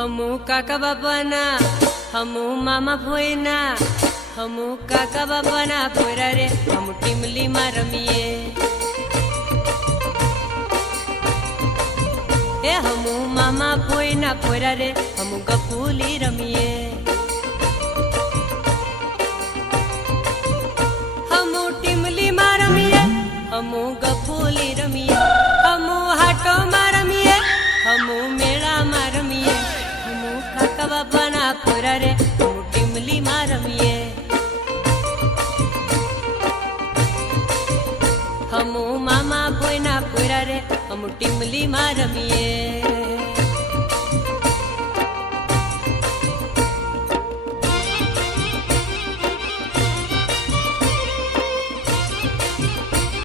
हमू काका बापाना हमू मामा भोयना हमू काका बापाना पोरा रे हम टीमली में रमीए ए हमू मामा भोयना पोरा रे हम गपूली रमीए हमू टीमली में रमीए हमू गपूली रमीए हमू हाटो में रमीए हमू मेला में रमीए हमू काका बापाना पोरा रे हम टीमली में रमीए हमू मामा भोयना पोरा रे हम टीमली में रमीए।